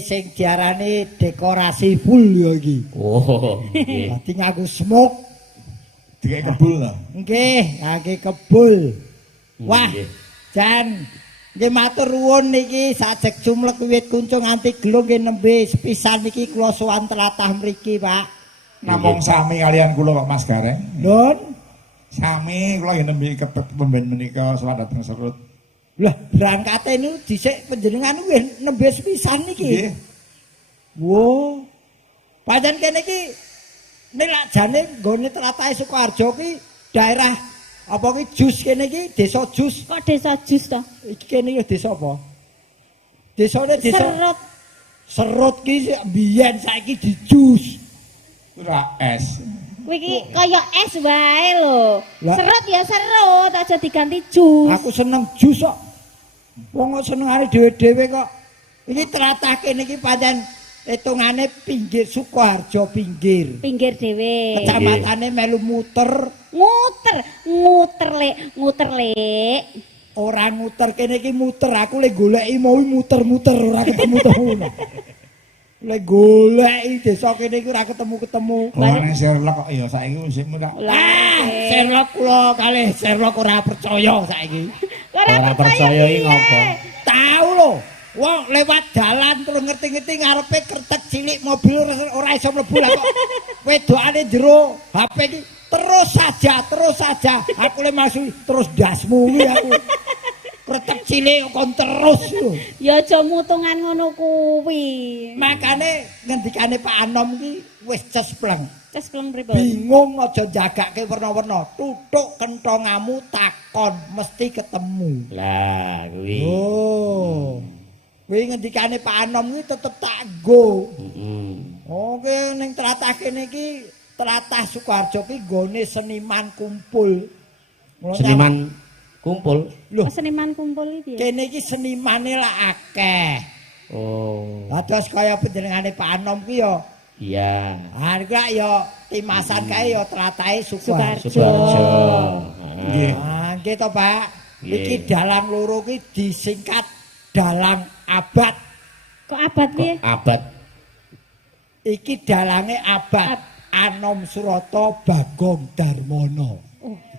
Sing diarani dekorasi full ya iki. Oh. Dadi nganggo smoke. Dikai kebul to. Nggih, ngangge kebul. Wah, Jan nggih matur nuwun niki sajek jumlek wiwit kuncung nganti gelung nggih nembe sepisan niki kula sowan tlatah mriki, Pak. Namung sami kalian kula Pak Mas Gareng. Nun, Sami kula yen nembe kepet pemben menika sowan dhateng Serut. lah berangkate niku dhisik panjenengan wis nembe sepisan niki. Nggih. Wo. Pancen kene iki nek lak jane nggone Tratahe Sukoharjo ki daerah apa ki Jus kene iki desa Jus. Kok desa Jus to? Iki kene ya desa apa? Desane desa Serut. Serut ki biyen saiki dijus. Ora es. Kuwi iki kaya es wae lho. Lah. Serut ya serut, aja diganti jus. Aku seneng jus kok. Wong senengane dhewe-dhewe kok. Iki tlatah kene iki pancen hitungane pinggir Sukoharjo pinggir. Pinggir dhewe. Kecamatane melu muter. Nguter lek. Ora muter kene iki muter aku lek goleki mau muter-muter ora ketemu-temu. Lek goleki desa kene iki ora ketemu-ketemu. Wong Sherlock kok ya saiki wis mudah. Sherlock kula kalih Sherlock ora percaya saiki. Ora percaya iki ngopo? Tahu lho, wong lewat dalan terus ngerti-ngerti ngarepe kretek cilik mobil ora iso mlebu lah kok. Wedokane jero HP iki terus saja. Aku le masuk terus dasmu iki aku. Kretek cilik kon terus lho. Ya aja mutungan ngono kuwi. Makane ngendikane Pak Anom ki wis cespleng. Ces pleng pripun? Bingung aja jagake werna-werna. Tutuk kentongamu takon mesti ketemu. Lah kuwi. Oh. Kuwi ngendikane Pak Anom ki tetep tak nggo. Oke ning tlatah kene iki tlatah Sukoharjo ki nggone seniman kumpul. Mula Seniman kumpul. Loh, Seniman kumpul iki. kene iki senimane lah akeh. Oh. Dados kaya panjenengane Pak Anom ki ya. Iya. Harga ya timasan kae ya Tratahe Sukoharjo. Sukoharjo. Nggih. Ah, nggih to, Pak. Nggih. Iki dalang loro ki disingkat dalang abad. Kok abad piye? Abad. Iki dalange abad. Anom Surata Bagong Darmono.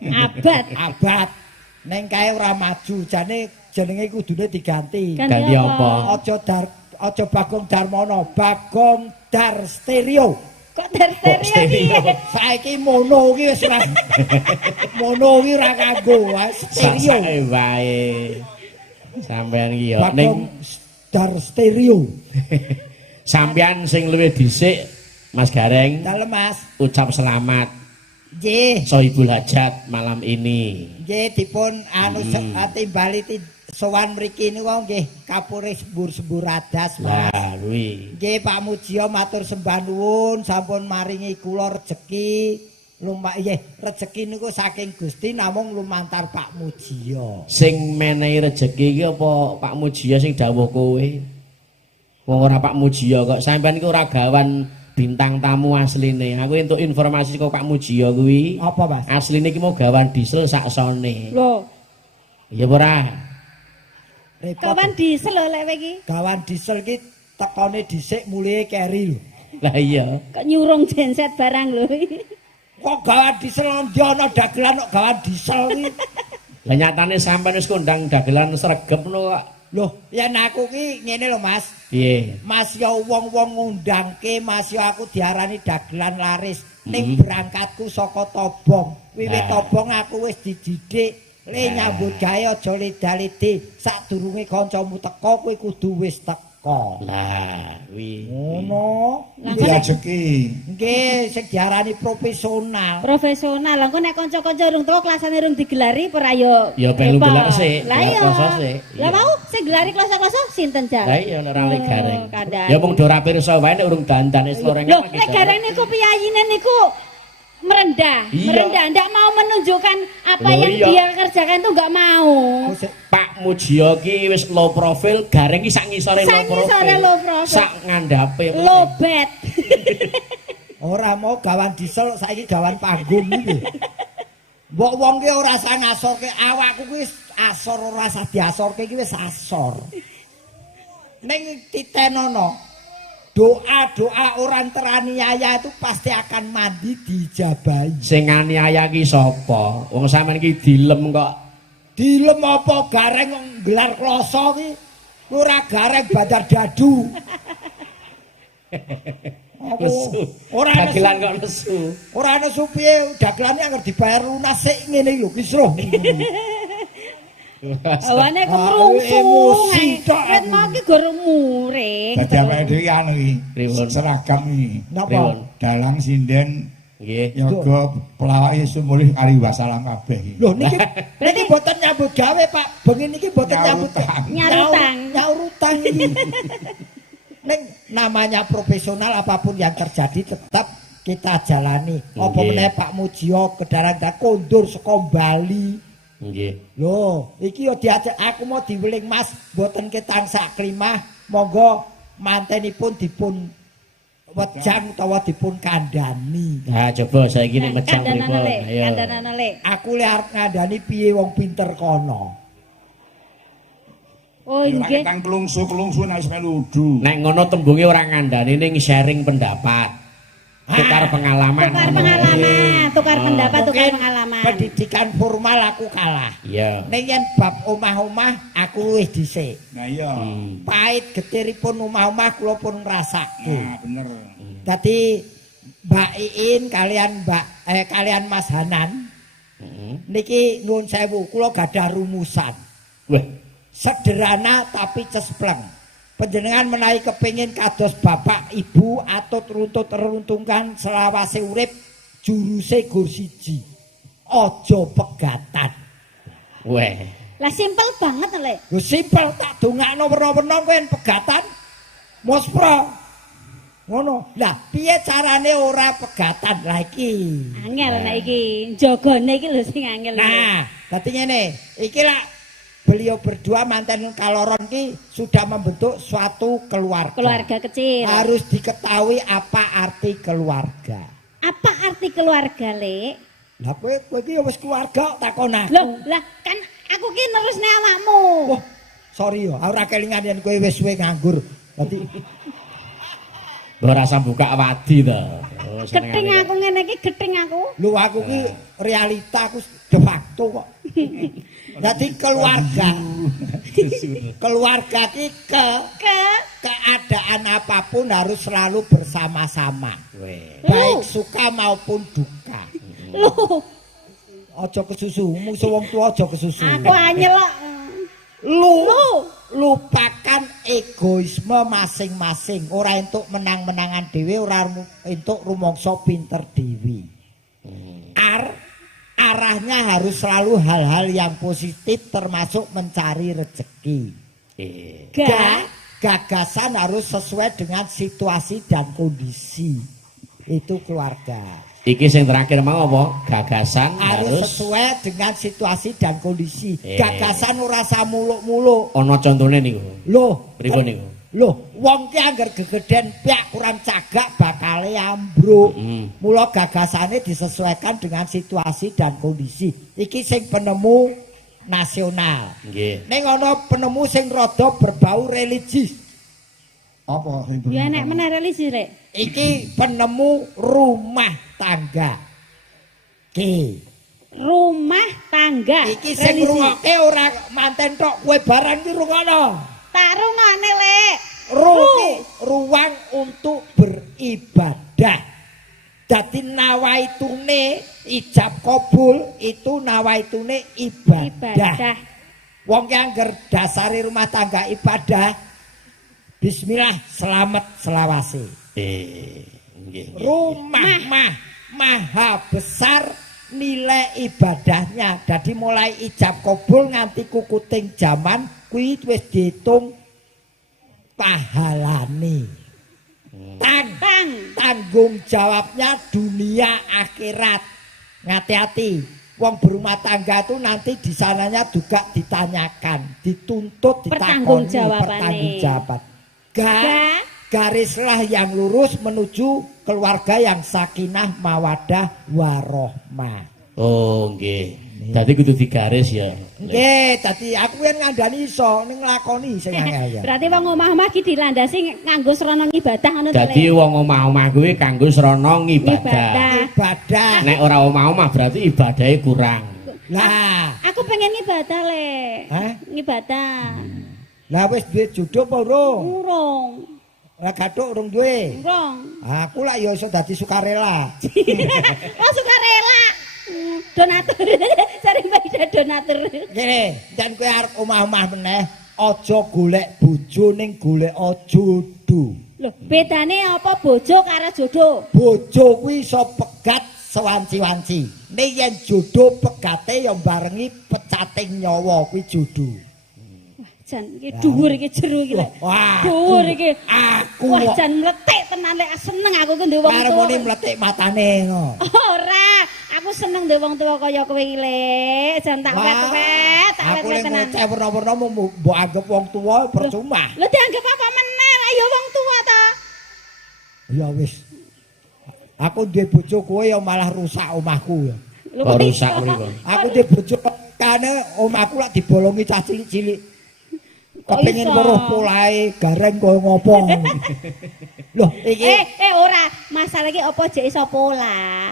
Abad. Abad. Neng kae ora maju, jane jenenge kudune diganti. Ganti apa? Aja Bagong Darmono, Bagong Dar Stereo. Kok terserio piye? Saiki mono iki wis ora. Mono iki ora kanggo stereo. Sasake wae. Sampean iki ya Bagong ning Dar Stereo. sampean sing luwih dhisik Mas Gareng Dalem Mas. ucap selamat Nggih. Sohibul Hajat malam ini. Nggih dipun anu timbali sowan mriki niku nggih kapure sembur-sembur adas Mas. Lah kuwi. Nggih Pak Mujiyo matur sembah nuwun sampun maringi kula rejeki rejeki niku saking Gusti namung lumantar Pak Mujiyo. Sing menehi rejeki iki apa Pak Mujiyo sing dawuh kowe? Wong ora Pak Mujiyo kok sampean iki ora gawan bintang tamu asline. Aku entuk informasi kok Pak Mujiyo kuwi. Apa Mas? Asline iki mau gawan diesel saksone. Lho, Ya ora. Repot. kawan diesel lho lek kowe iki. Gawan diesel ki tekone dhisik mulih keri lho. Lah iya. Kok nyurung genset barang lho. Kok gawan diesel ndi ana dagelan kok gawan diesel ki. Lah nyatane sampean wis kondang dagelan sregep no kok. Loh, yen aku ki ngene lho Mas. Piye? Mas ya wong-wong ngundangke, Mas ya aku diarani dagelan laris. Ning berangkatku saka Tobong. Wiwit Nah. Tobong aku wis dididik. Le nyambut gawe aja leda-lede. Sadurunge kancamu teka kowe kudu wis teka. Lah kuwi. Ngono. Iki rejeki. Nggih, sing diarani profesional. Profesional. Lah engko nek kanca-kanca urung teko kelasane urung digelari ora ya. Ya pengen repot. delok sik, Lah iya. kloso sik. Lah mau sing gelari kloso-kloso sinten jal? Lah iya ora oleh gareng. Kandhani. Ya mung do ora pirsa wae nek urung dandan wis lorengan. Loh, nek gareng niku piyayine niku merendah, Iya. ndak mau menunjukkan apa Loh, yang iya. dia kerjakan itu nggak mau. Pak Mujiyo ki wis low profile, gareng ki sak ngisore low Sak profile. ngisore low profile. Sak ngandhape. Lobet. Ora mau gawan diesel saiki gawan panggung iki. Mbok wong ki ora usah ngasorke awakku ki wis asor ora usah diasorke iki wis asor. ning titenono doa-doa orang teraniaya itu pasti akan mandi dijabahi. Sing aniaya ki sapa? Wong sampean ki dilem kok. Dilem apa gareng nggelar kloso ki ora gareng badar dadu. Nesu. Ora Dagelan kok nesu. ora nesu piye dagelane anggar dibayar lunas sik ngene lho kisruh. Awane emosi kemrungsung. tok. Ket mau ki goro muring. Dadi awake dhewe anu iki. Pripun? Seragam iki. Napa? Dalang sinden Nggih. yoga pelawake sumulih ari wasalam kabeh iki. Lho niki boten nyambut gawe Pak. Bengi niki boten nyambut Nyarutang. nyaurutang iki. Ning namanya profesional apapun yang terjadi tetap kita jalani. Apa Nggih. meneh Pak Mujio kedaran kondur saka Bali. Nggih. Lho, iki yo diajak aku mau diweling Mas, mboten ketang sak klimah, monggo mantenipun dipun wejang utawa dipun kandhani. Nah, coba saiki nek mejang pripun? Ayo. Kandanana le. Aku le arep ngandhani piye wong pinter kono. Oh Ora nggih. ketang kelungsu nek wis melu udu. Nek ngono tembunge ora ngandani ning sharing pendapat. Tukar pengalaman. Tukar pengalaman, tukar pendapat, tukar Mungkin pengalaman. pendidikan formal aku kalah. Iya. Ning yen bab omah-omah aku luwih dhisik. Nah iya. Pahit getiripun omah-omah kula pun ngrasake. Nah bener. Dadi Mbak Iin kalian Mas Hanan Heeh. niki nuwun sewu kula gadah rumusan. Wah, Sederhana tapi cespleng. Panjenengan menawi kepengin kados bapak ibu atau runtut teruntungkan selawase urip juruse gur siji. Aja pegatan. weh. Lah simpel banget le. Yo simpel tak dongakno werna-werna kowe pegatan. Mospro. Ngono. Lah piye carane ora pegatan lah iki? Angel nek iki jagane iki lho sing angel. Nah, dadi ngene, iki lah beliau berdua mantan kaloron ki sudah membentuk suatu keluarga. Keluarga kecil. Harus diketahui apa arti keluarga. Apa arti keluarga, Le? Lah kowe iki wis keluarga takon aku. Loh, lah kan aku ki nerusne awakmu. Wah, sorry yo, ora kelingan yen kowe wis suwe nganggur. Dadi Ora rasa buka wadi to. Oh, Gething aku ngene iki gething aku. lho aku ki realita aku de facto kok. Dadi keluarga. Keluarga ki keadaan apapun harus selalu bersama-sama. Weh. Baik suka maupun duka. Loh, Aja kesusu, musuh wong tua aja kesusu. aku anyel kok. Lupakan egoisme masing-masing. Ora entuk menang-menangan dhewe, ora entuk rumangsa pinter dhewe. Arahnya harus selalu hal-hal yang positif termasuk mencari rezeki. Gagasan harus sesuai dengan situasi dan kondisi. Itu keluarga. Iki sing terakhir mau apa? Gagasan Harus harus sesuai dengan situasi dan kondisi. Gagasan ora usah muluk-muluk. ana contone niku. Loh, Pripun niku? Loh, wong ki anggar gegeden piak kurang cagak bakale ambruk. Mula gagasane disesuaikan dengan situasi dan kondisi. Iki sing penemu nasional. Nggih. Ning ana penemu sing rada berbau religius. Apa sing Ya nek meneh religi, Rek. Iki penemu rumah tangga. Ki. Rumah tangga. Iki sing religi. ngrungokke ora manten tok kowe barang ki rungokno. Tak rungokne, Lek. Ruang untuk beribadah. Jadi nawaitune ijab kabul itu nawaitune ibadah. Wong yang dasari rumah tangga ibadah. Bismillah selamat selawase. Nggih. Rumah maha besar nilai ibadahnya. Jadi mulai ijab kabul nganti kukuting zaman kuwi wis diitung pahalane. Tanggung jawabnya dunia akhirat. Hati-hati. Wong berumah tangga itu nanti di sananya juga ditanyakan, dituntut, ditakoni, pertanggungjawaban. Garislah yang lurus menuju keluarga yang sakinah mawadah warohmah. Oh, nggih. Dadi kudu digaris ya. Nggih, dadi aku yen ngandani iso ning nglakoni sing angel ya. Berarti wong omah-omah iki dilandasi nganggo srana ibadah ngono to. Dadi wong omah-omah kuwi kanggo srana ngibadah. Ibadah. Nek ora omah-omah berarti ibadahe kurang. Lah, Aku pengen ibadah le. Hah? Ibadah. lah wis duwe jodoh apa urung? Urung. Lah gathuk urung duwe. Urung. Aku lah ya iso dadi sukarela. Oh sukarela. Donatur. Sering beda donatur. Ngene, jan kowe arep omah-omah meneh, aja golek bojo ning golek jodoh. Loh, bedane apa bojo karo jodoh? Bojo kuwi iso pegat sewanci-wanci. Ning yen jodoh pegate ya barengi pecating nyawa kuwi jodoh. Jan iki dhuwur iki jero iki lek. Wah, Dhuwur iki. Aku Wah, jan mletik tenan lek seneng aku ki ndek wong karo tuwa. muni mletik matane ngono. Ora, aku seneng ndek wong tuwa kaya kowe iki lek. Jan tak wet-wet, tak Aku wet-wet ning tenan. ngoceh werna-werna mbok anggap wong tuwa percuma. Lho dianggap apa meneh lah ya wong tuwa ta. Ya wis. Aku duwe bojo kowe ya malah rusak omahku ya. Lho, Kok kok rusak iso? mriko? Aku duwe bojo kane omahku lak dibolongi cah cilik-cilik. Kok Kepengin iso? weruh polahe gareng kaya ngopo. Loh, iki Ora, masalah iki apa jek iso pola?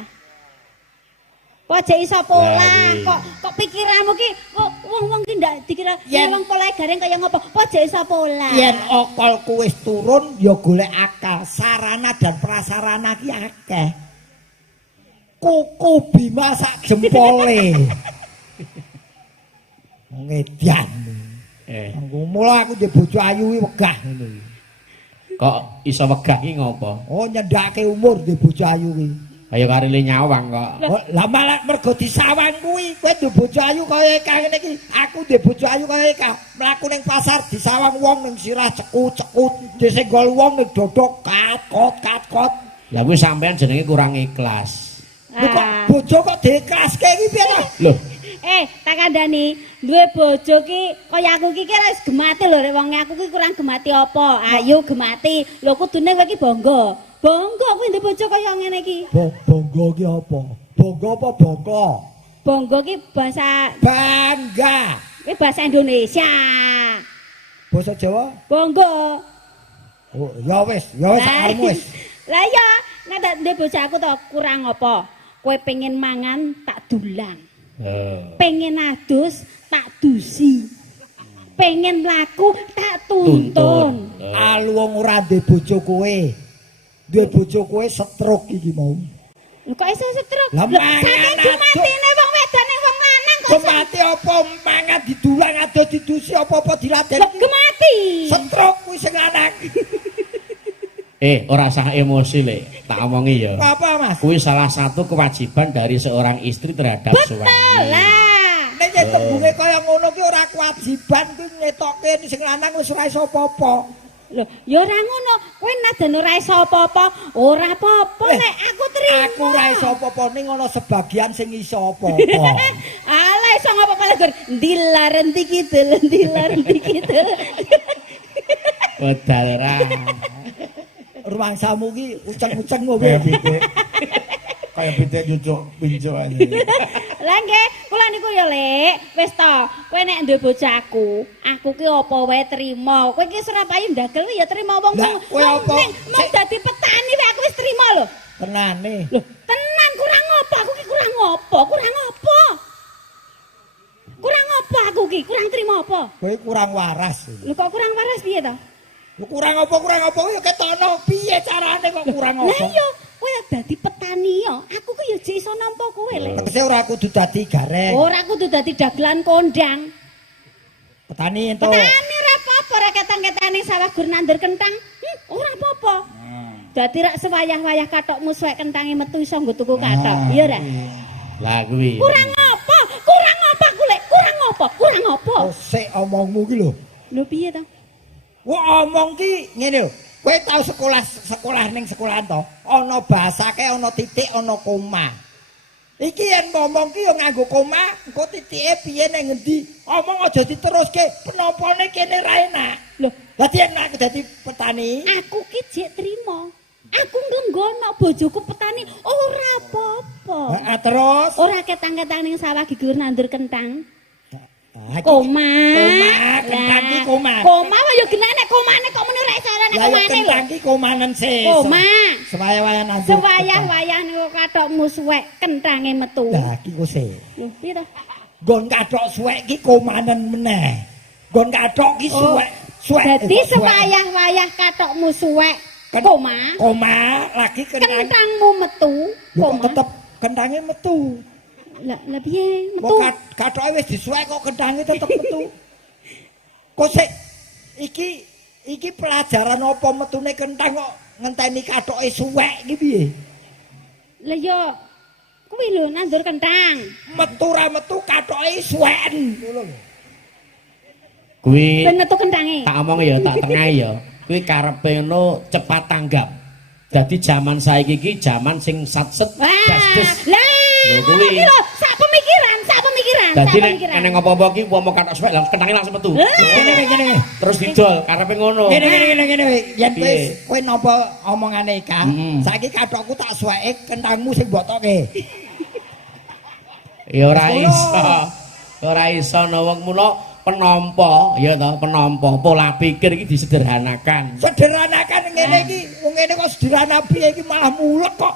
Kok jek iso pola? Lah, iki. Kok pikiranmu ki kok wong-wong ki ndak dikira Yen- wong pola gareng kaya ngopo? Kok jek iso pola? yen okolku wis turun ya golek akal, sarana dan prasarana ki akeh. Kuku Bima sak jempole. Ngedian. Mula aku duwe bojo ayu iki wegah ngono iki. Kok iso wegah iki ngopo? Oh nyendake umur duwe bojo ayu iki. Kaya karile nyawang kok. Oh, lah malah mergo disawang kuwi, kowe duwe bojo ayu kaya Eka ngene iki. Aku duwe bojo ayu kaya Eka. Mlaku ning pasar disawang wong ning sirah cekut-cekut, disenggol wong ning dodok katkot. Lah kuwi sampean jenenge kurang ikhlas. Lho kok bojo kok diiklaske iki piye to? Loh, Tak kandhani, duwe bojo ki kaya aku ki wis gemati lho rek wong aku ki kurang gemati apa? Ayo gemati. Lho kudune kowe ki bangga. Bangga kowe duwe bojo kaya ngene iki. Bangga ki apa? Bangga apa bangga? Bangga ki bahasa Bangga. Ini bahasa Indonesia. Basa Jawa? Bangga. Oh, ya wis sakaremu wis. Lah ya, nek ndek bojo aku to kurang apa? Kowe pengen mangan tak dulang. Pengen adus tak dusi. Pengen mlaku tak tuntun. Alu wong ora ndek bojo kowe. Duwe bojo kowe stroke iki mau. Lho kok iso setruk? Lah mangan saking adus. gematine wong wedok ning wong lanang kok. Gemati apa mangan didulang adus didusi apa-apa diladen. Lho gemati. Stroke kuwi sing lanang. ora usah emosi lek, tak omongi ya. Apa Mas? Kuwi salah satu kewajiban dari seorang istri terhadap suami. Lah. Nek tembunge kaya ngono ki ora kewajiban ki ngetokke sing lanang wis ora iso apa-apa. Lho, ya ora ngono. Kowe najan ora iso apa-apa, ora apa-apa nek aku terima. Aku ora iso apa-apa ning ana sebagian sing iso apa-apa. Alah iso apa-apa lek ndilar enti kidul, ndilar enti kidul. Wedal ra. Rumangsamu ki uceng-uceng kowe. Kayak pitik nyucuk pincuk aja. Lah nggih, kula niku ya Lek, wis to. Kowe nek duwe bojoku, aku ki apa wae trima. Kowe ki serapayu ndagel ya trima wong Lah, kowe apa? Mau dadi petani wae aku wis trima lho. Tenane. Lho, tenan kurang apa? Aku ki kurang apa? Kurang apa? Kurang apa aku ki? Kurang trima apa? Kowe kurang waras. Lho kok kurang waras piye to? Lu kurang apa ya ketono piye carane kok kurang Lah apa? iya, kowe dadi petani ya. Aku ku ya jek iso nampa kowe Lek. Tegese ora kudu dadi gareng. Ora kudu dadi dagelan kondang. Petani ento. Petani ora apa-apa, ora ketang-ketane sawah gur nandur kentang. Ora apa-apa. Dadi rak sewayah-wayah katokmu suwek kentange metu iso nggo tuku katok. Iya ora? Lah kuwi. Kurang apa? Kurang apa ku Lek? Kurang apa? Kurang apa? Oh, sik omongmu ki lho. Lho piye to? Wah omong ki ngene lho. Kowe tau sekolah ning sekolahan to? Ana bahasake, ana titik, ana koma. Iki yen ngomong ki ya nganggo koma, engko titike piye ning ngendi? Omong aja diteruske, penompone kene ra enak. Lho, Dadi yen aku dadi petani, aku ki jek trima. Aku nggono bojoku petani ora apa-apa. Terus Ora ketang-ketang ning sawah gigur nandur kentang. Koma, Koma. kentang ki koma. Koma yo genane komane kok muni ora iso ana Ya yo komane lho. kentang ki komanen sih. Koma. Sewaya-waya nandur. Sewayah-wayah niku kathokmu suwek kentange metu. Lah ki ku sih. Lho, piye to? Nggon kathok suwek ki komanen meneh. Nggon kathok ki suwek. Suwek. Dadi sewayah-wayah kathokmu suwek. Koma. Koma lagi kentang. Kentangmu metu. Kok Koma. tetep kentange metu. Lah piye Kok metu? kathoke wis disuwek kok kentange tetep metu. Kok sik iki pelajaran apa metune kentang kok ngenteni kathoke suwek iki piye? Lah yo kuwi lho nandur kentang. Metu ra metu kathoke suweken. Ngono lho. Kuwi Ben metu kentange. tak omong ya, tak tengah ya. Kuwi karepe ngono cepat tanggap. Dadi zaman saiki iki zaman sing satset Wah, dasdes. lah. Lho, kuwi. Iki lho, sak pemikiran. Dadi nek eneng apa-apa ki umpama kathok suwek langsung kentange langsung metu. Ngene. Terus didol karepe ngono. Ngene. Yen Piye? kowe napa omongane Kang, saiki kathokku tak suweke kentangmu sing botoke. Ya ora Ngono. iso. Ora iso ana wong mula penampa, ya toh, penampa pola pikir iki disederhanakan. Sederhanakan ngene iki, wong ngene kok sederhana piye iki malah mulek kok.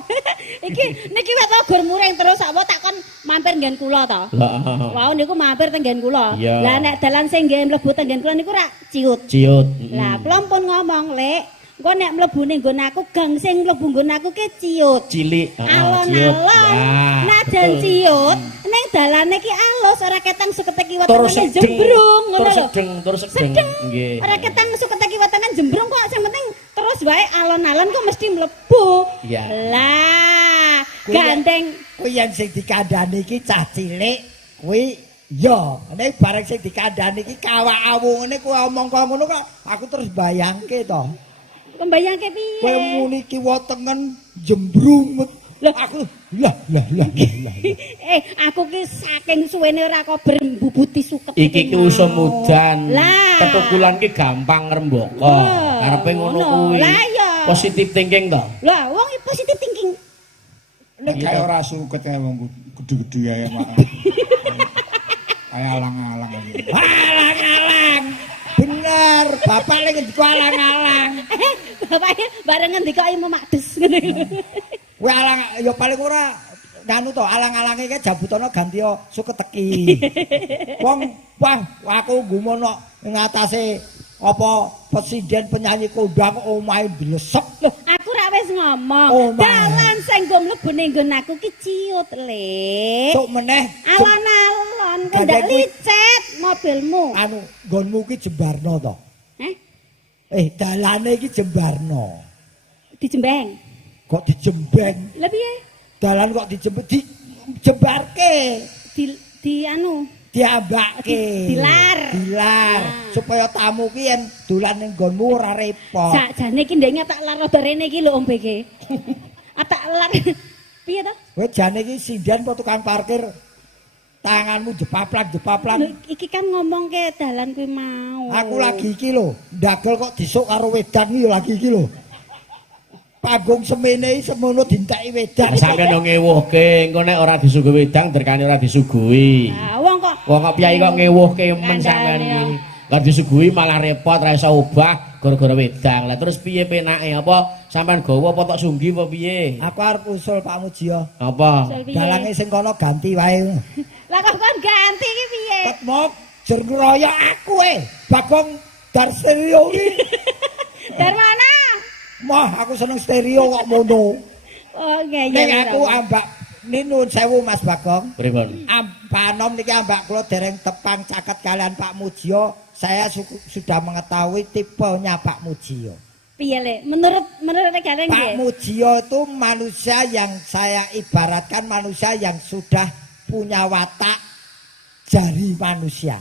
Iki niki wet gur muring terus apa takon mampir nggen kula to. Heeh. Wau niku mampir teng nggen kula. Iya. Lah nek dalan sing nggih mlebu teng nggen kula niku rak ciut. Ciut. Lah kula pun ngomong, "Lek, engko nek mlebu ning nggon aku gang sing mlebu nggon aku ke ciut." Cilik, ciut. Alon-alon. Ya, Najan betul. ciut, ning dalane ki alus ora ketang sukete Tur kiwatane sedeng, jembrung ngono lho. tur sedeng. Nggih. Ora ketang sukete kiwatane jembrung kok sing penting terus wae alon-alon kok mesti mlebu. Iya. Lah, Kuwi gandeng Kuwi yang sing dikandani iki cah cilik kuwi ya, nek bareng sing dikandani iki kawak-awu ngene kuwi omong kok ngono kok aku terus bayangke to. pembayangke Kowe piye? muni kiwa tengen jembrung. Lah aku lah. Aku ki saking suwene ora kok berbubuti suket. Iki ki usum udan. Lah. Ketukulan ki gampang ngrembaka. Lah, Karepe ngono ngono. kuwi. Lah, iya. Positive thinking to. Lah, wong iki positive thinking. Nek kaya ora suket ya wong gedhe-gedhe ya mak. Kayak alang-alang aja. Alang-alang. Bener, bapak lagi ngendika alang-alang. Bapaknya bareng ngendika ilmu makdes ngene. Kuwi alang ya paling ora nganu to, alang-alange ki jabutana ganti suket teki. Wong wah aku gumono ngatasi apa presiden penyanyi kondang omahe blesek. Loh, aku ra wis ngomong. Oh, Ma. Dalan sing nggo mlebu ning nggon aku ki ciut, Le. Sok meneh Alon-alon kok Gandeng ndak kuwi- licet mobilmu. anu nggonmu ki jembarno to. Heh, Dalane iki jembarno. dijembeng. Kok dijembeng? Lah piye? Dalan kok dijembarke. Di anu, Diambake. Dilar. Dilar. Nah. Supaya tamu ki yen dolan ning nggonmu ora repot. sakjane ki ndeknya tak lar rada rene iki lho Om BG. Tak lar. Piye to? Kowe jane iki sindan apa tukang parkir tanganmu jepaplak. Lho, iki kan ngomong ke dalan kuwi mau. Aku lagi iki lho, ndagel kok disuk karo wedan iki lagi iki lho. Panggung semene iki semono dinteki wedan. Sampeyan yo ngewuhke, engko nek ora disuguhi wedang derkane ora disuguhi. Nah, wong kok Wong kok piyai kok ngewuhke men sampean Kandhane, iki. Lah disuguhi malah repot ora iso obah gara-gara wedang. Lah terus piye penake? Apa sampean gawa apa tok sunggi apa piye? Aku arep usul Pak Mujio. Apa? Usul piye? Dalange sing kono ganti wae. Lah kok kon ganti iki piye? Ket mok jer ngeroyok aku Bagong dar stereo iki. Dari mana? Moh aku seneng stereo kok mono. Oh, ngeyel. Ning aku ambak ninun sewu Mas Bagong. Pripun? Panom niki ambak kula dereng tepang caket kalian Pak Mujio. Saya sudah mengetahui tipenya Pak Mujio. Piye, Le? Menurut kalian Pak piye? Mujio itu manusia yang saya ibaratkan manusia yang sudah punya watak jari manusia.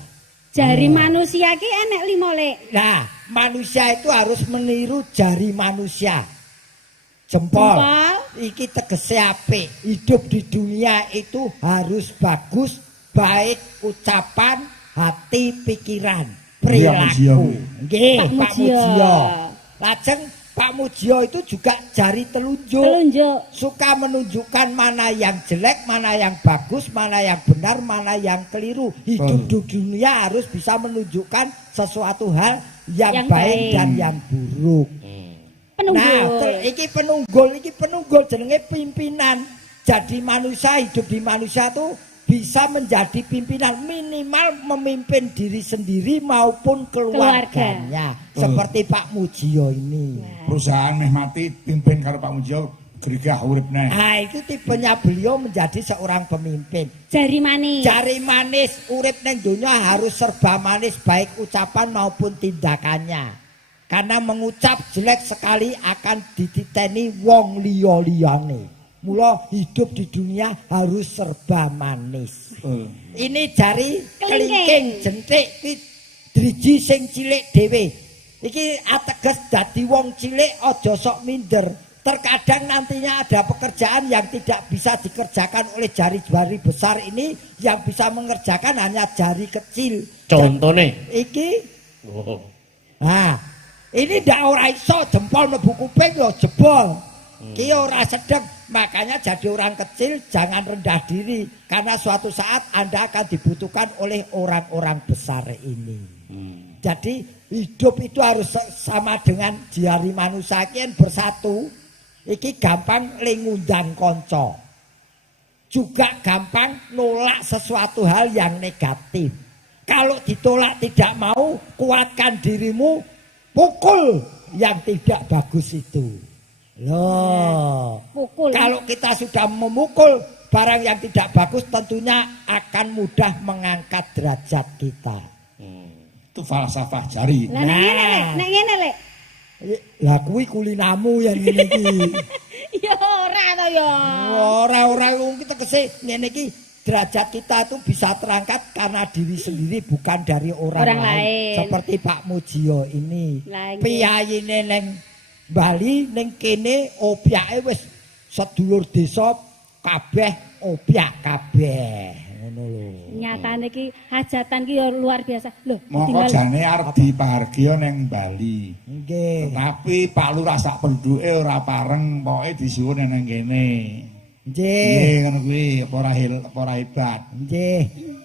Jari manusia ki enek 5, Le. Nah, manusia itu harus meniru jari manusia. Jempol. Iki tegese apik. Hidup di dunia itu harus bagus, baik ucapan, hati, pikiran, Iya, Mujio. perilaku. Nggih, Pak Pak Mujio. Mujio. Lajeng Pak Mujio itu juga jari telunjuk. Telunjuk. Suka menunjukkan mana yang jelek, mana yang bagus, mana yang benar, mana yang keliru. Hidup di dunia harus bisa menunjukkan sesuatu hal yang baik dan yang buruk. Penunggul. Nah, iki penunggul jenenge pimpinan. Jadi manusia hidup di manusia tuh bisa menjadi pimpinan, minimal memimpin diri sendiri maupun keluarganya. Seperti Pak Mujio ini. Perusahaan meh mati pimpin karo Pak Mujio gerigah uripne. Nah, itu tipenya beliau menjadi seorang pemimpin. Jari manis. Jari manis, urip neng dunia harus serba manis baik ucapan maupun tindakannya. Karena mengucap jelek sekali akan dititeni wong liya-liyane. Mula hidup di dunia harus serba manis. Ini jari kelingking jentik driji sing cilik dhewe. Iki ateges dadi wong cilik aja sok minder. Terkadang nantinya ada pekerjaan yang tidak bisa dikerjakan oleh jari-jari besar ini, yang bisa mengerjakan hanya jari kecil. Contohnya Iki oh. nah, ini ndak ora iso jempol mlebu kuping yo jebol. Ki ora sedeng, makanya jadi orang kecil jangan rendah diri karena suatu saat Anda akan dibutuhkan oleh orang-orang besar ini. Jadi hidup itu harus sama dengan jari manusia yang bersatu. Iki gampang ngundang konco. Juga gampang nolak sesuatu hal yang negatif. Kalau ditolak tidak mau, kuatkan dirimu, pukul yang tidak bagus itu. Loh, Pukul. kalau kita sudah memukul barang yang tidak bagus tentunya akan mudah mengangkat derajat kita. Itu falsafah jari. Lah nek ngene lek. Lah kuwi kulinamu yang ngene iki. Ya ora to ya. Ora wong kita kese ngene iki derajat kita itu bisa terangkat karena diri sendiri bukan dari orang lain. Seperti Pak Mujio ini. Piyayine neng Bali ning kene obyake wis sedulur desa kabeh obyak kabeh ngono lho. Nyatane iki hajatan ki ya luar biasa. Lho, Mongko jane arep dipahargya ning Bali. Nggih. Tapi Pak Lurah sak penduke ora pareng, pokoke disuwun nang kene. Nggih. Nggih ngono kuwi apa ora hebat. Nggih.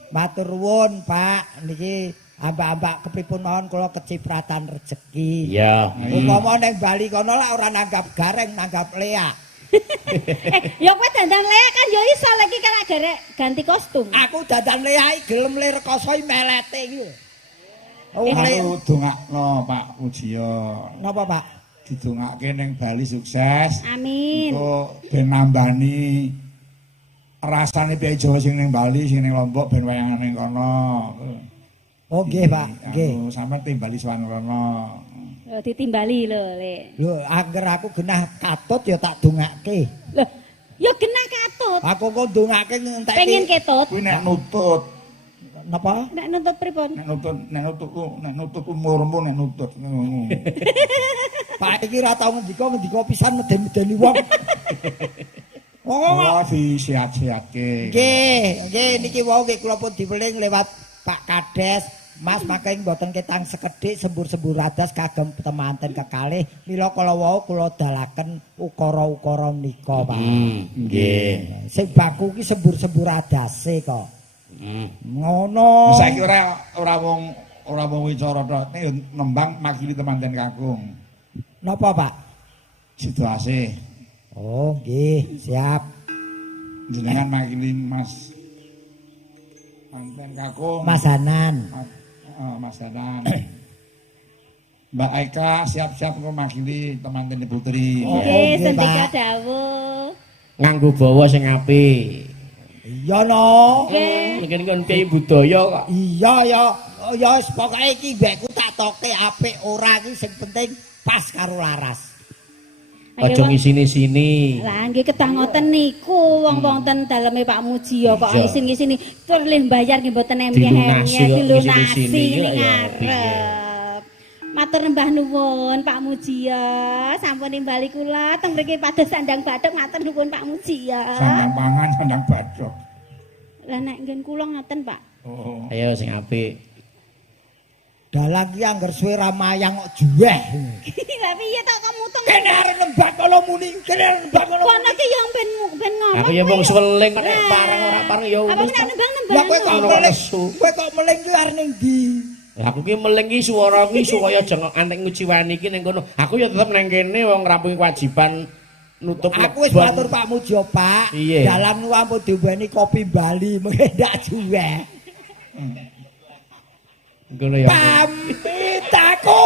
Matur nuwun Pak niki ambak-ambak kepripun mawon kula kecipratan rejeki. Iya. Umpama ning Bali kono lak ora nanggap gareng, nanggap leak. Ya kowe dandan lek kan ya iso lagi kan agarek ganti kostum. Aku dadan leak gelem le rekoso melete iki. Aku dongakno Pak Mujio. Napa Pak? Didongake ning Bali sukses. Amin. Engko ben nambani rasane piye Jawa sing ning Bali, sing ning Lombok ben wayangan ning kono. Oh nggih Pak, nggih. Sampe timbali swan rono. Ditimbali lho, Lek. Lho, angger aku genah katut ya tak dongake. Lho, ya genah katut. Aku kok dongake ngentek. Pengen ketut. Kuwi nek nutut, Napa? Nek nuntut pripun? nek nutut umurmu nek nutut. Pak iki ora tau ngendika pisan meden-medeni wong. Oh, disihat-sihatke. Nggih niki wau nggih kula pun diweling lewat Pak Kades. Mas making mboten ketang sekedhik sembur-sembur adas kagem temanten kekalih mila kala wau kula dalaken ukara-ukara menika Pak. Nggih. Sing baku ki sembur-sembur adase kok. Ngono. Saiki ora wong wicara tok, nembang makili temanten kakung. Napa Pak? Situasi. Oh nggih, siap. Jenengan makili Mas Manten kakung. Mas Hanan. Mas Danang. Mbak Eka siap-siap kok makili temanten Putri. Nggih, nggih, sendika Pak. dawuh. Nganggo bawa sing apik. Iya no. Nggih. Mungkin kon kiai budaya kok. Iya ya wis pokoke iki mbekku tak toke apik ora iki sing penting pas karo laras. Aja ngisini-sini. Lah nggih kedah ngoten niku wong-wong ten daleme Pak Mujio kok ngisin-ngisini terus bayar nggih mboten emeh-emeh dilunasi ning ngarep. Matur nembah nuwun Pak Mujio, sampun nimbali kula teng mriki pados sandang bathuk matur nuwun Pak Mujio. Sandang pangan, sandang badhok. Lah nek nggen kula ngoten Pak. Oh. Ayo sing apik. Dalang ki angger suwe ramayang kok juweh. Lah piye tok kok mutong. Kene arep nembak kala muni, kene arep nembak kala. Kono ki yo ben ngomong. Aku ya wong suweling kok nek parang ora parang ya Apa wis. nek nembang-nembang. Lah kowe kok Ngono meleng, nesu. kowe kok meleng ki arep ning ndi? Lah aku ki meling ki swara ki supaya aja antek nguciwani ki ning kono. Aku ya tetep nang kene wong rampung kewajiban nutup Aku wis matur Pak Mujo, Pak. Piye? Dalam nu ampun diweni kopi Bali, mengke ndak juwe. Ngono ya. Pamit aku.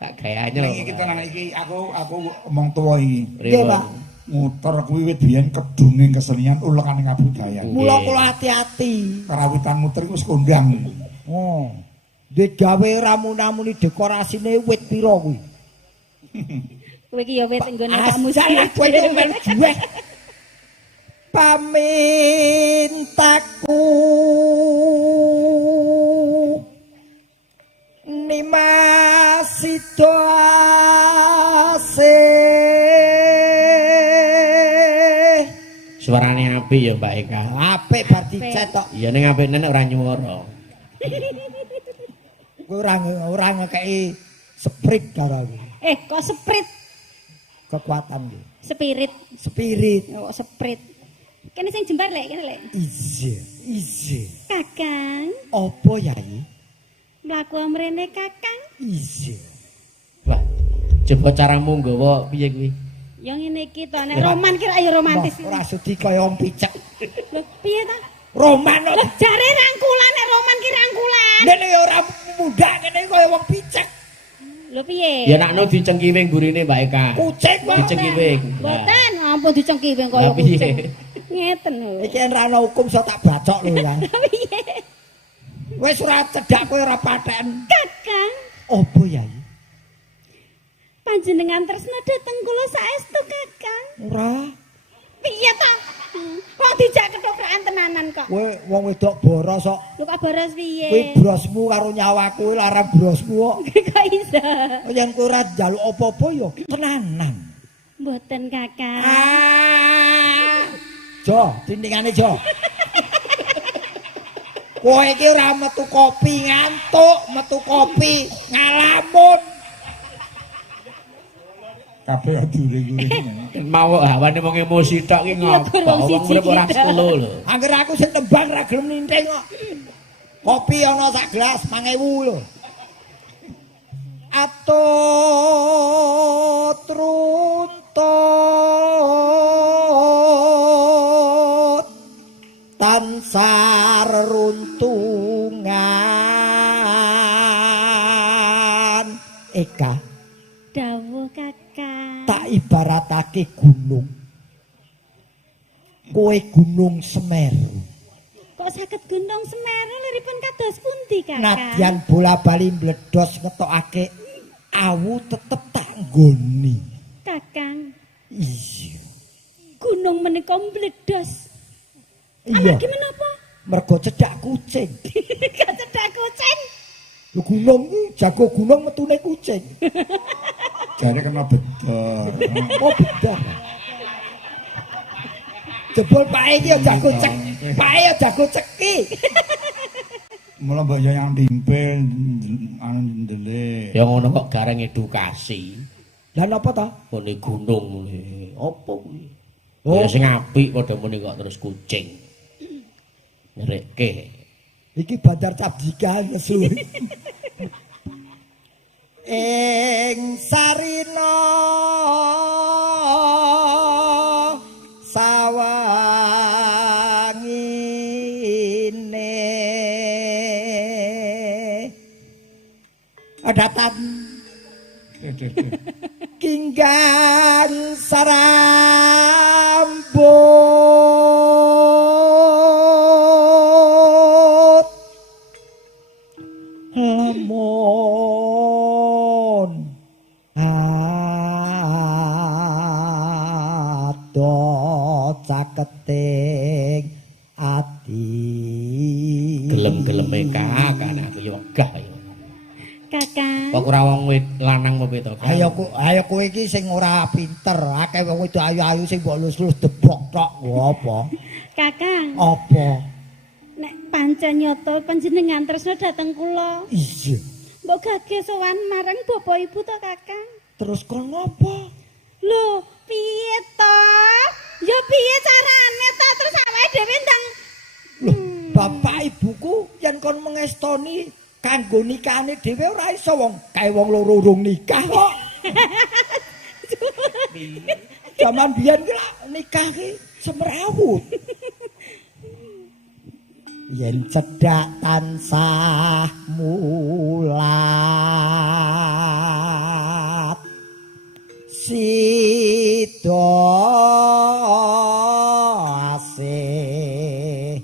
Tak gayanya. Nang iki nang iki aku omong tuwa iki. Nggih, Pak. Muter kuwi wit biyen kedunging kesenian ulekane kabudayan. Mula kula hati-hati. Karawitan muter iku wis kondang. Oh. Ndek gawe ramun-ramuni dekorasine wit pira kuwi? Kowe ki yo wis nggone Asal kamu kowe iki men juweh. Pamintaku nimasito Suarane apik ya Mbak Eka. apik bar dicetok. Iya ning apik nek ora nyuwara. Kowe ora ngekeki sprit karo aku. kok sprit, Kekuatan iki. spirit. Spirit. Oh, sprit. Kene sing jembar lek, kene lek. Ije. Kakang, Apa yai? mlaku amrene Kakang. Ije. Wah, coba caramu nggawa piye kuwi? Ya ngene iki to, nek roman ki ayo romantis. Ora sudi kaya wong picek. Lho, piye ta? Roman Lho, jare rangkulan nek roman ki rangkulan. Dene ya ora muda kene kaya wong picek. Lho piye? Ya nakno dicengkiwing burine Mbak Eka. Kucing kok. Dicengkiwing. Mboten, ampun dicengkiwing kaya Lah piye? kucing. Ngeten lho. Iki ora ana hukum iso tak bacok lho ya. Piye? Wis ora cedhak kowe ora paten. Kakang, Apa yai? panjenengan tresna dhateng kula saestu Kakang. Ora. Piye ta? Kok dijak ketoprak tenanan kok. Kowe wong wedok boros kok. Lho kok boros Kowe piye? brosmu karo nyawaku larang brosmu kok. Kok iso? Yen kowe ora njaluk apa-apa ya tenanan. Mboten Kakang. Jo, tindingane Jo. Kowe iki ora metu kopi ngantuk, metu kopi ngalamun. Kabeh adure-adure. Mau hawane wong emosi tok ki ngopo? Wong urip ora selo lho. Angger aku sing tembang ra gelem ninting kok. Kopi ana sak gelas 5.000 lho. Atut runtut tansar runtungan. Eka, Dawuh Kakang. tak ibaratake gunung. Kowe gunung Semeru. Kok saged Gunung Semeru liripun kados pundi Kakang? Nadyan bola-bali mbledhos ngetokake awu tetep tak nggoni. Kakang, Iya. gunung menika mbledhos. Iya. Amargi menapa? Mergo cedhak kucing. Kok cedhak kucing? Lho gunung iki jago gunung metune kucing. Jare kena bedol. Oh bedar. Jebul pae iki ya jago cek. Pae ya jago ceki. Mula mbok yo yang dimpil anu ndelik. Ya ngono kok gareng edukasi. Lah napa to? Ngene gunung ngene. Apa kuwi? Oh. Ya sing apik padha muni kok terus kucing. Nyerekke. Iki Bandar Cabdikan nesu. Ing sarina sawangine adatan kinggan sarambut lamun ado caketing ati Gelem-geleme kakak aku ya wegah ya. Kakang. Kok ora wong lanang apa to? ayo kowe iki sing ora pinter akeh wong wedok ayu-ayu sing mbok lus-lus debok tok apa Kakang, apa nek pancen nyata panjenengan tresna dhateng kula. iya mbok gage sowan marang bapak ibu to Kakang. Terus kon ngopo? Lho, piye to? Ya piye carane to terus awake dhewe ndang Loh, bapak ibuku yen kon mengestoni kanggo nikahane dhewe ora iso wong kae wong loro urung nikah kok. Zaman biyen ki lak nikah ki semrawut. Yen cedhak tansah mulat sida asih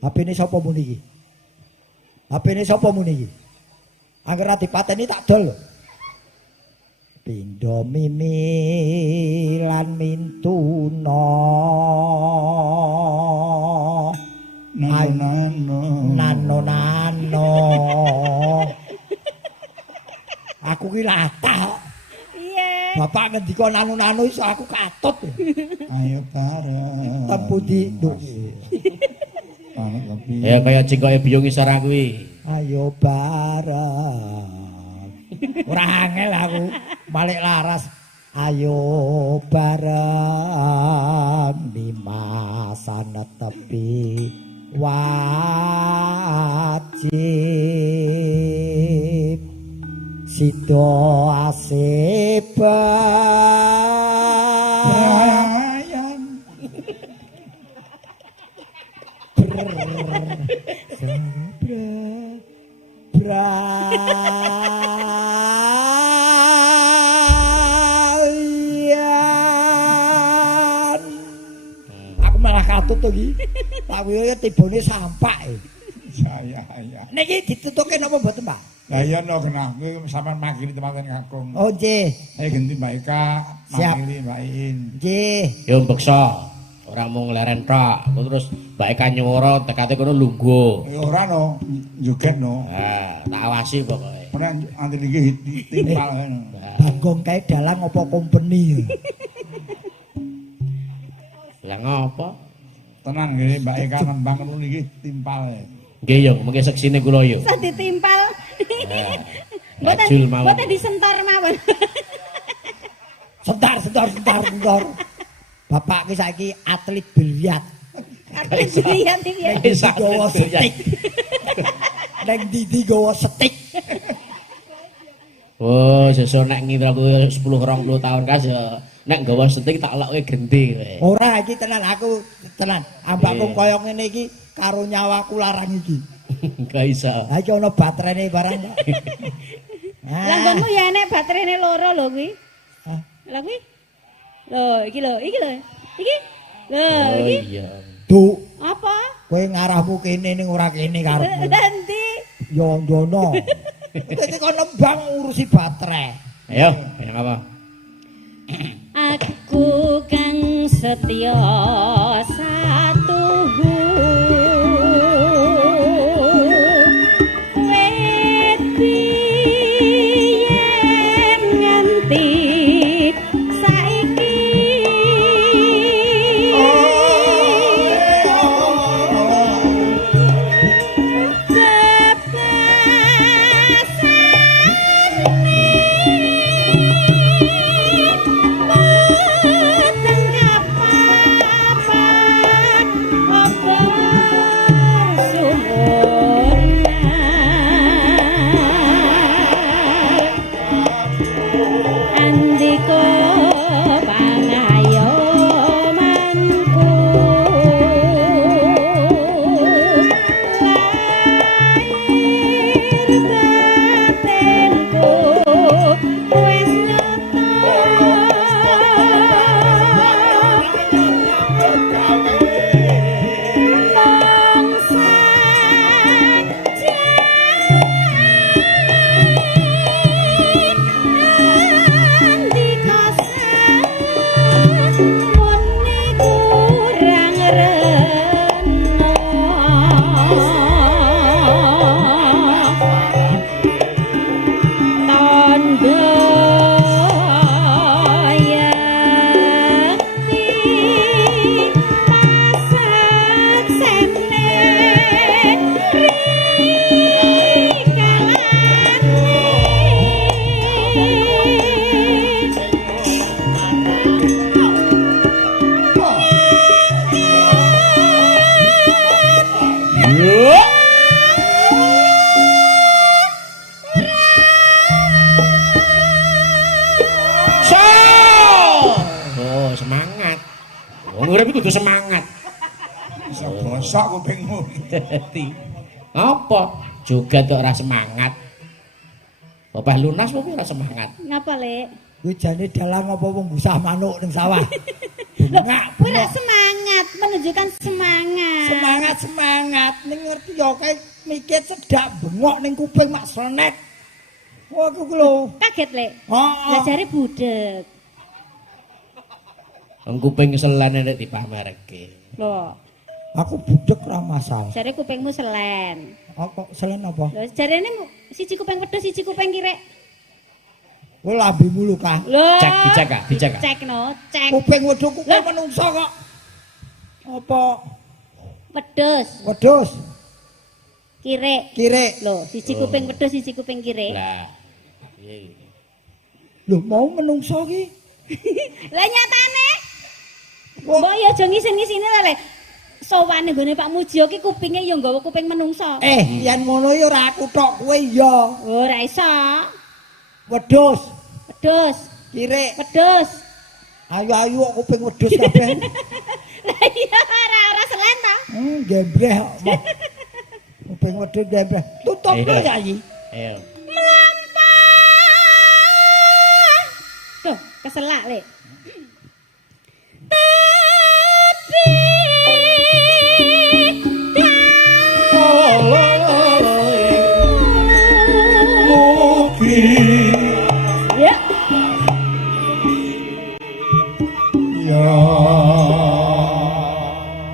HP-ne sapa muni iki? HP-ne sapa muni iki? Angger ora dipateni tak dol. Pindha mimi lan mintuna. Nano. Aku ki latah. Iya. Bapak ngendika nano iso aku katut. Ayo bareng. Ten pundi, Nduk? Ya kaya cingkoke biyung isara kuwi. Ayo bareng. Ora angel aku balik laras. Ayo bareng di masa netepi wajib sida aseban Brian. Aku malah katut to iki. Tak wiyo tibone sampak. Ya. Niki ditutuke napa mboten, Pak? Lah iya no kena kowe sampean makili teman Kakung. Oh, nggih. Ayo ganti Mbak Eka, Siap. makili Mbak Iin. Nggih. Yo beksa. Ora mung leren tok. Terus Mbak Eka nyuwara tekate kono lungguh. Ora no, joget no. Tak awasi pokoke. Ora anti iki timpal ngono. Bagong kae dalang apa company? Lah ngopo? Tenang nggih Mbak Eka nembang ngono iki timpal. Nggih yo, mengke seksine kula yo. Sa ditimpal. Bajul mawon. Mboten disentar mawon. Sebentar. Bapak ki saiki atlet biliar. Aku lihat iki ya. Neng Didi gawa setik. Neng Didi gawa setik. Oh, sesuk nek ngira kowe 10-20 tahun kas ya nek gawa setik tak lokke genti kowe. Ora iki tenan aku tenan. Ambakku kaya ngene iki karo nyawaku larang iki. Gak iso. Ha iki ana baterene barang. Lah nggonmu ya enek baterene loro lho kuwi. Hah? Lah kuwi. Iki lho. Iki. Lho, Oh iki. iya. Duk, Apa? kowe ngarahmu kene ning ora kene karepmu. Nanti. Yo ndono. Dadi kon nembang ngurusi baterai. Ayo, yang apa? Aku kang setya satuhu wit biyen nganti saiki Boten apa-apa Oh, semangat. Wong urip iku kudu semangat. Bisa bosok kupingmu. Dadi apa? Jogat kok ora semangat. Bapak lunas kok ora semangat. Ngapa, Lek? Kuwi jane dalang apa wong gusah manuk ning sawah. Bengak, Ora semangat, menunjukkan semangat. semangat ning ngerti ya kae mikir cedak bengok ning kuping mak slenet. Wah aku lho. Kaget, Lek. Heeh. Lah jare budek. Wong kuping selen nek dipamerke. Loh, Aku budek ra masalah. jare kupingmu selen. Kok selen apa? Lho, jarene siji kuping wedhus, siji kuping kirek. Kowe lambemu lho Kang. Lho. Cek, dicek ah, dicek ah. Cek no, cek. Kuping wedhus kuping Lah. menungso kok. Apa? Wedhus, Wedhus, kirek. kirek. Lho, siji kuping wedhus, siji kuping kirek. Lah. Piye? Lho mau menungso ki. Lah nyatane. Wong Mbok ya aja ngisin-ngisine ta, Lek. Sowane nggone Pak Mujiyo ki kupinge ya nggawa kuping menungso. yen ngono ya ora aku tok kowe ya. Ora iso. Wedhus, Wedhus, kirek. wedhus. Ayu-ayu kok kuping wedhus kabeh. Lah iya ora selen ta. Gembleh kok. Mbak. Kuping wedhus gembleh. Tutup Ayo. lho Yayi. Ayo. Tuh, keselak, Lek. Ya, Ya.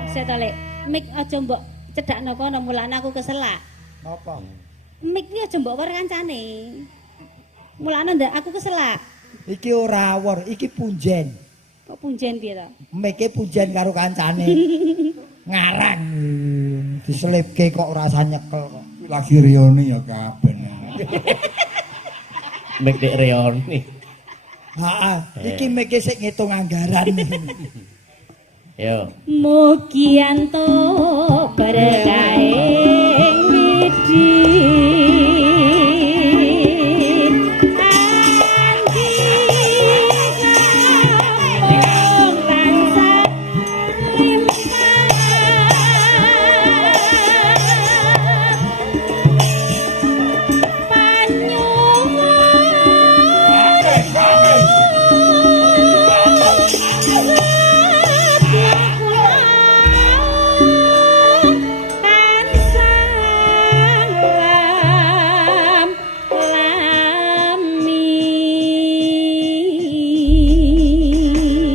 saya Lek. Mik aja mbok cedakno kono mulane aku keselak. Apa? Mik iki aja mbok war kancane. Mulane ndak aku keselak. Iki ora awor, iki punjen. Kok punjen piye ta? Meke punjen karo kancane. Ngarang. Diselipke kok rasa nyekel kok. Lagi rioni ya kabeh. Mek dek reoni. Heeh, iki meke sik ngitung anggaran. Yo. Mugianto berkaing widi anti sambung tansah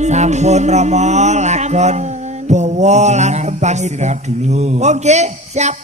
Sampun Rama lagon bawa lan kembang ibu. Istirahat dulu. Oh nggih, siap.